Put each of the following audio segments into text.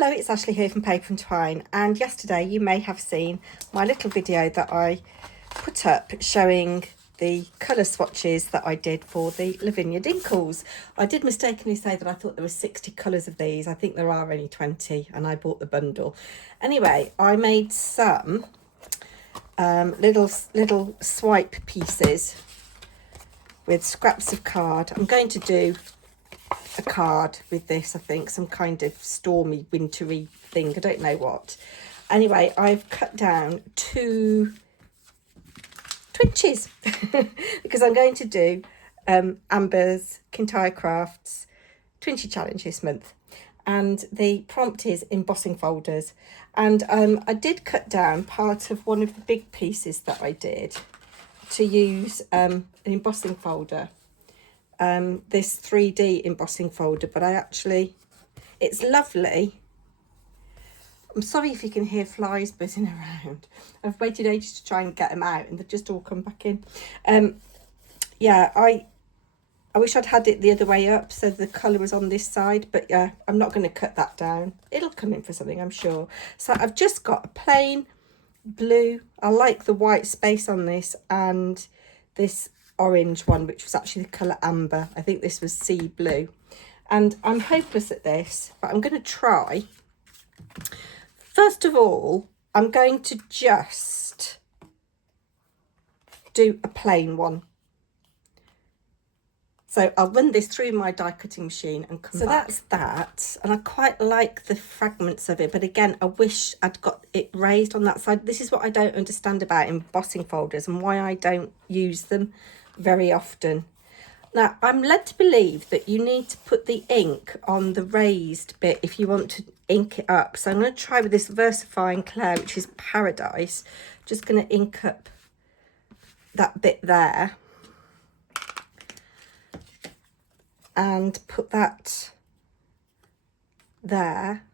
Hello, it's Ashley here from Paper&Twine, and yesterday you may have seen my little video that I put up showing the colour swatches that I did for the Lavinia Dinkles. I did mistakenly say that I thought there were 60 colours of these. I think there are only 20 and I bought the bundle. Anyway, I made some little swipe pieces with scraps of card. I'm going to do a card with this, I think, some kind of stormy, wintry thing. I don't know what. Anyway, I've cut down 2 Twinchies because I'm going to do Amber's Kintyre Crafts Twinchie challenge this month, and the prompt is embossing folders. And I did cut down part of one of the big pieces that I did to use an embossing folder, this 3D embossing folder, but it's lovely. I'm sorry if you can hear flies buzzing around. I've waited ages to try and get them out and they've just all come back in. Yeah, I wish I'd had it the other way up so the colour was on this side, but yeah, I'm not going to cut that down. It'll come in for something, I'm sure. So I've just got a plain blue. I like the white space on this, and this orange one, which was actually the colour amber. I think this was sea blue. And I'm hopeless at this, but I'm going to try. First of all, I'm going to just do a plain one. So I'll run this through my die cutting machine and come back. So that's that, and I quite like the fragments of it, but again, I wish I'd got it raised on that side. This is what I don't understand about embossing folders and why I don't use them very often. Now, I'm led to believe that you need to put the ink on the raised bit if you want to ink it up. So I'm going to try with this VersaFine Clair, which is Paradise. Just going to ink up that bit there and put that there.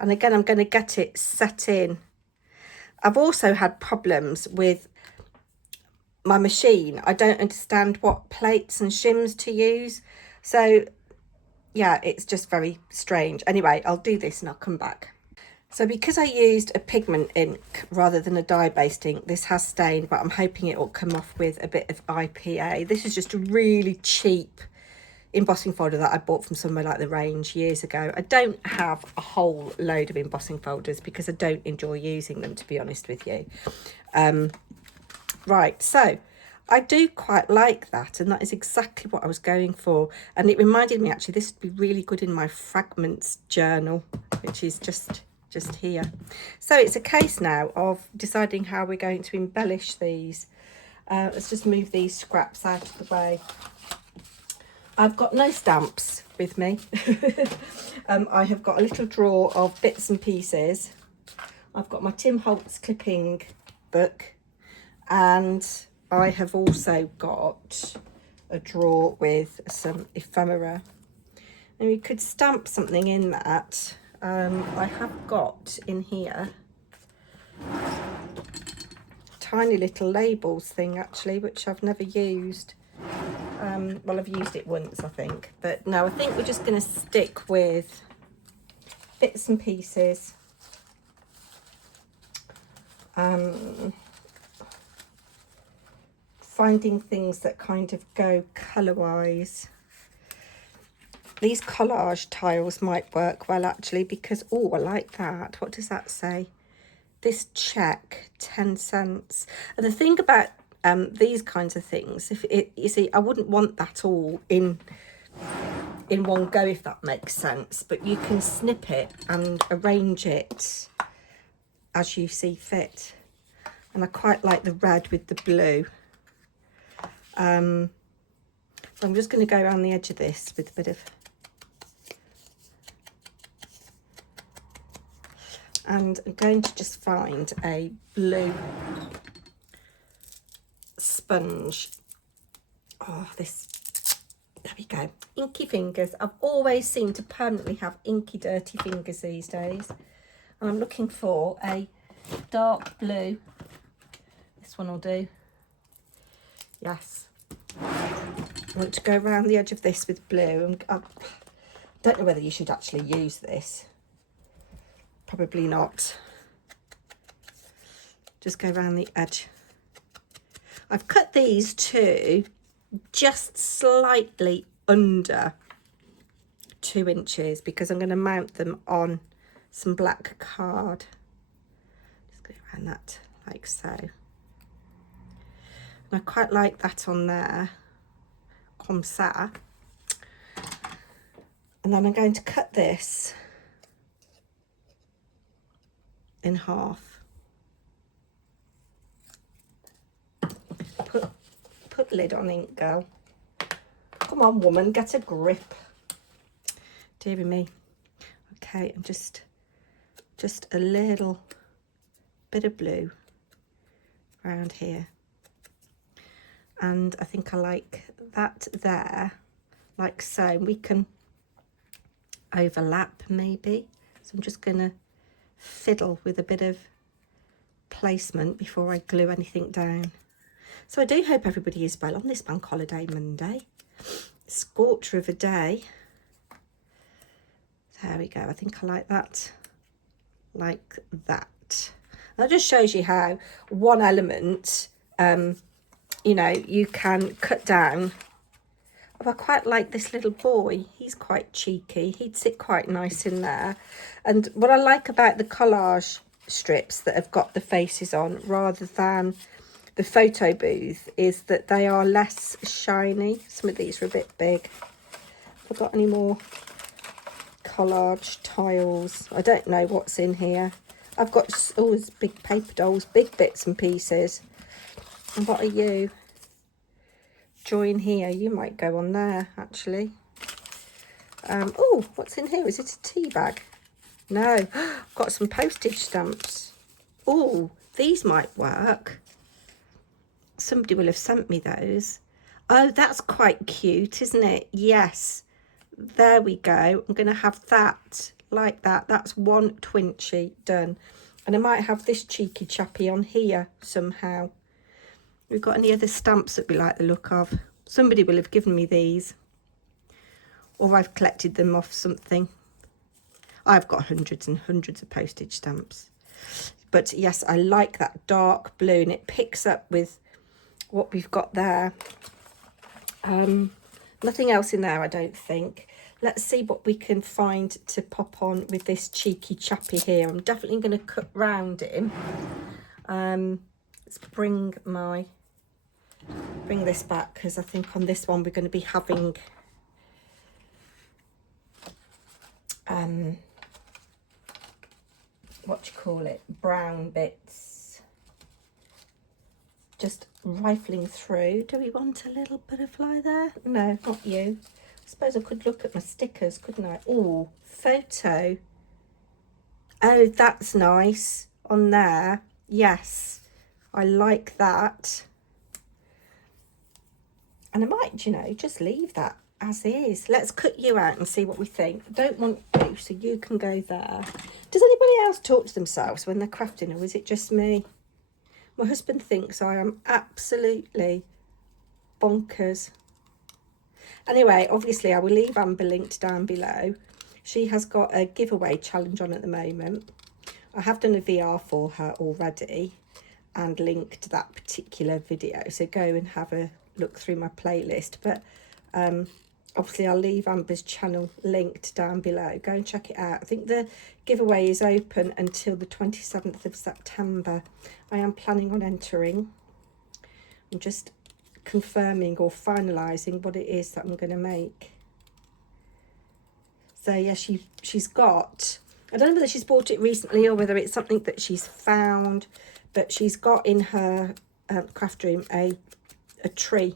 And again, I'm going to get it set in. I've also had problems with my machine. I don't understand what plates and shims to use. So yeah, it's just very strange. Anyway, I'll do this and I'll come back. So because I used a pigment ink rather than a dye-based ink, this has stained, but I'm hoping it will come off with a bit of IPA. This is just a really cheap embossing folder that I bought from somewhere like The Range years ago. I don't have a whole load of embossing folders because I don't enjoy using them, to be honest with you. Right, so I do quite like that, and that is exactly what I was going for. And it reminded me, actually, this would be really good in my fragments journal, which is just here. So it's a case now of deciding how we're going to embellish these. Let's just move these scraps out of the way. I've got no stamps with me. I have got a little drawer of bits and pieces. I've got my Tim Holtz clipping book, and I have also got a drawer with some ephemera. And we could stamp something in that. I have got in here tiny little labels thing, actually, which I've never used. Well, I've used it once, I think, but no, I think we're just going to stick with bits and pieces. Finding things that kind of go colour-wise. These collage tiles might work well, actually, because, oh, I like that. What does that say? This check, 10 cents. And the thing about these kinds of things, you see, I wouldn't want that all in one go, if that makes sense, but you can snip it and arrange it as you see fit. And I quite like the red with the blue. So I'm just going to go around the edge of this with a bit of, and I'm going to just find a blue sponge. Oh, this, there we go. Inky fingers. I've always seemed to permanently have inky, dirty fingers these days. And I'm looking for a dark blue. This one will do. Yes. I want to go around the edge of this with blue. And I don't know whether you should actually use this. Probably not. Just go around the edge. I've cut these two just slightly under 2 inches because I'm going to mount them on some black card. Just go around that like so. And I quite like that on there, comme ça. And then I'm going to cut this in half. Put lid on, ink girl. Come on, woman, get a grip. Dearie me. Okay, and just a little bit of blue around here. And I think I like that there, like so. We can overlap maybe. So I'm just going to fiddle with a bit of placement before I glue anything down. So I do hope everybody is well on this bank holiday Monday. Scorcher of a day. There we go. I think I like that. Like that. That just shows you how one element, you know, you can cut down. Oh, I quite like this little boy. He's quite cheeky. He'd sit quite nice in there. And what I like about the collage strips that have got the faces on rather than the photo booth is that they are less shiny. Some of these are a bit big. Have I got any more collage tiles? I don't know what's in here. I've got all these big paper dolls, big bits and pieces. And what are you? Join here. You might go on there, actually. Oh, what's in here? Is it a tea bag? No. Got some postage stamps. Oh, these might work. Somebody will have sent me those. Oh, that's quite cute, isn't it? Yes. There we go. I'm going to have that like that. That's one Twinchie done. And I might have this cheeky chappy on here somehow. We've got any other stamps that we like the look of? Somebody will have given me these. Or I've collected them off something. I've got hundreds and hundreds of postage stamps. But yes, I like that dark blue, and it picks up with what we've got there. Nothing else in there, I don't think. Let's see what we can find to pop on with this cheeky chappy here. I'm definitely going to cut round him. Let's bring this back, because I think on this one we're going to be having what do you call it, brown bits just rifling through. Do we want a little butterfly there? No, not you. I suppose I could look at my stickers, couldn't I? Oh, photo. Oh, that's nice on there. Yes, I like that. And I might, you know, just leave that as is. Let's cut you out and see what we think. I don't want you, so you can go there. Does anybody else talk to themselves when they're crafting, or is it just me? My husband thinks I am absolutely bonkers. Anyway, obviously I will leave Amber linked down below. She has got a giveaway challenge on at the moment. I have done a VR for her already and linked that particular video. So go and have a look through my playlist. But obviously I'll leave Amber's channel linked down below. Go and check it out. I think the giveaway is open until the 27th of September. I am planning on entering. I'm just confirming or finalising what it is that I'm going to make. So yeah, she's got, I don't know whether she's bought it recently or whether it's something that she's found, but she's got in her craft room a tree,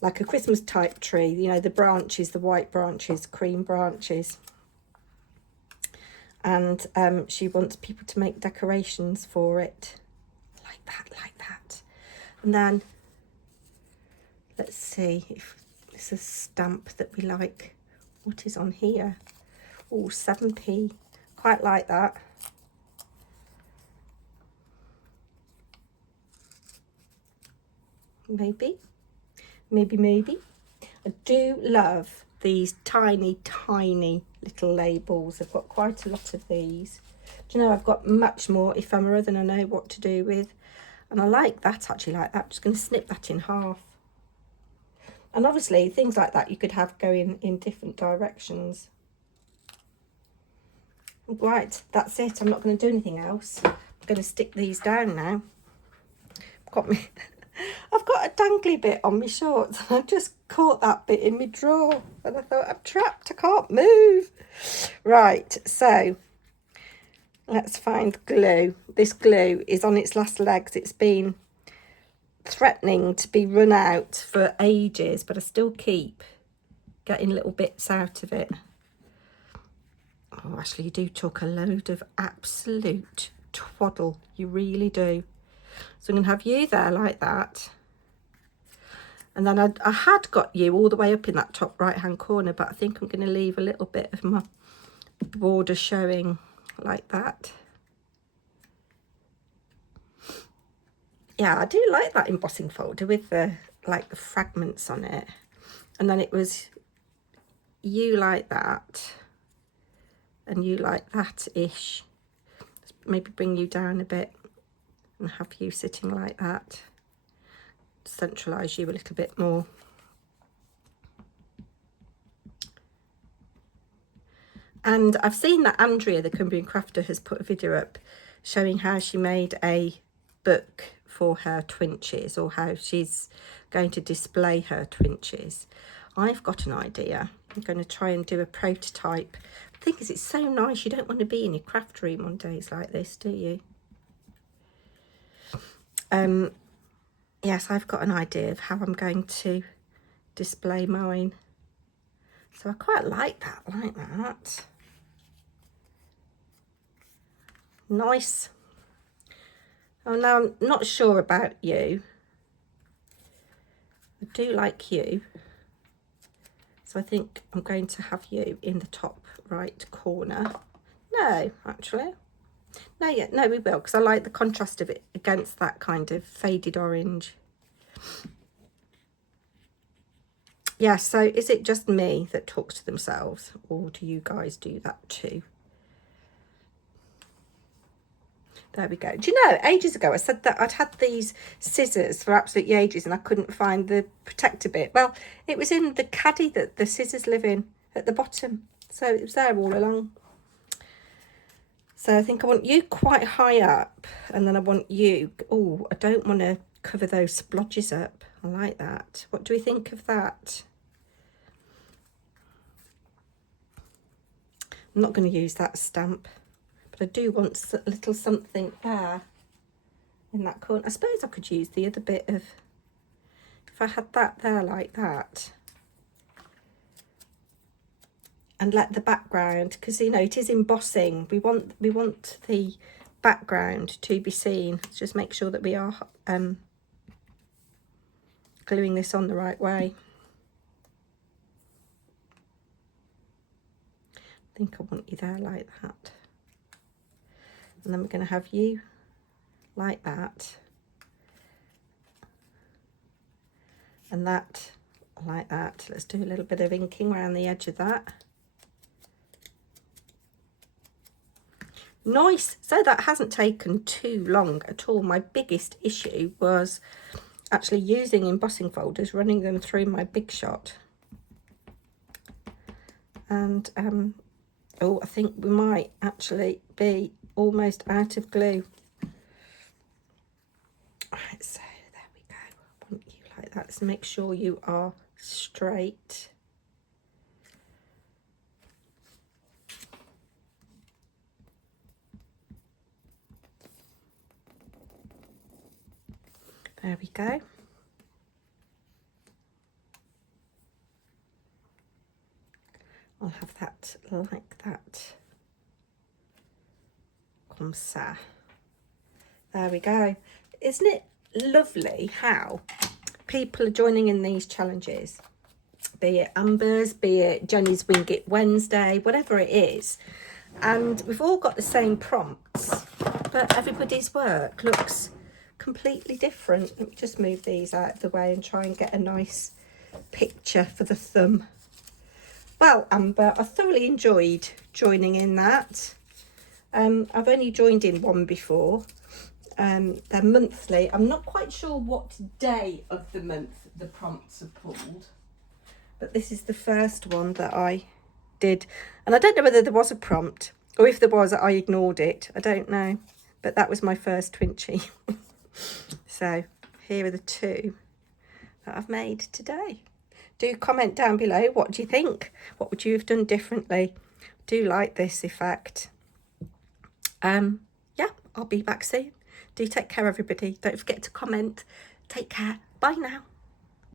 like a Christmas type tree, you know, the branches, the white branches, cream branches. And she wants people to make decorations for it. Like that. And then, let's see if it's a stamp that we like. What is on here? Oh, 7p. Quite like that. Maybe. I do love these tiny little labels. I've got quite a lot of these. Do you know, I've got much more ephemera than I know what to do with. And I like that, actually like that. I'm just going to snip that in half. And obviously things like that you could have going in different directions. Right, that's it. I'm not going to do anything else. I'm going to stick these down now. I've got a dangly bit on my shorts and I just caught that bit in my drawer and I thought, I'm trapped, I can't move. Right, so let's find glue. This glue is on its last legs. It's been threatening to be run out for ages, but I still keep getting little bits out of it. Oh, actually, you do talk a load of absolute twaddle. You really do. So I'm going to have you there like that. And then I had got you all the way up in that top right-hand corner, but I think I'm going to leave a little bit of my border showing like that. Yeah, I do like that embossing folder with the, like, the fragments on it. And then it was you like that and you like that-ish. Maybe bring you down a bit and have you sitting like that. Centralise you a little bit more. And I've seen that Andrea, the Cumbrian crafter, has put a video up showing how she made a book for her Twinchies, or how she's going to display her Twinchies. I've got an idea. I'm going to try and do a prototype. The thing is, it's so nice. You don't want to be in your craft room on days like this, do you? Yes, I've got an idea of how I'm going to display mine. So I quite like that. Nice. Oh, now I'm not sure about you. I do like you. So I think I'm going to have you in the top right corner. No, actually. No, we will, because I like the contrast of it against that kind of faded orange. Yeah, so is it just me that talks to themselves, or do you guys do that too? There we go. Do you know, ages ago I said that I'd had these scissors for absolutely ages and I couldn't find the protector bit. Well, it was in the caddy that the scissors live in at the bottom. So it was there all along. So I think I want you quite high up, and then I want you, oh, I don't want to cover those splodges up. I like that. What do we think of that? I'm not going to use that stamp, but I do want a little something there in that corner. I suppose I could use the other bit of, if I had that there like that, and let the background, because, you know, it is embossing. We want the background to be seen. Let's just make sure that we are gluing this on the right way. I think I want you there like that. And then we're going to have you like that. And that like that. Let's do a little bit of inking around the edge of that. Nice. So that hasn't taken too long at all. My biggest issue was actually using embossing folders, running them through my Big Shot. And oh, I think we might actually be almost out of glue. Right, so there we go. I want you like that. Let's make sure you are straight. There we go. I'll have that like that. Comme ça. There we go. Isn't it lovely how people are joining in these challenges? Be it Amber's, be it Jenny's Wing It Wednesday, whatever it is. And we've all got the same prompts, but everybody's work looks completely different. Let me just move these out of the way and try and get a nice picture for the thumb. Well, Amber, I thoroughly enjoyed joining in that. I've only joined in one before. They're monthly. I'm not quite sure what day of the month the prompts are pulled, but this is the first one that I did. And I don't know whether there was a prompt, or if there was, I ignored it. I don't know. But that was my first Twinchie. So here are the two that I've made today. Do comment down below, what do you think? What would you have done differently? Do like this effect. Yeah, I'll be back soon. Do take care, everybody. Don't forget to comment. Take care. Bye now.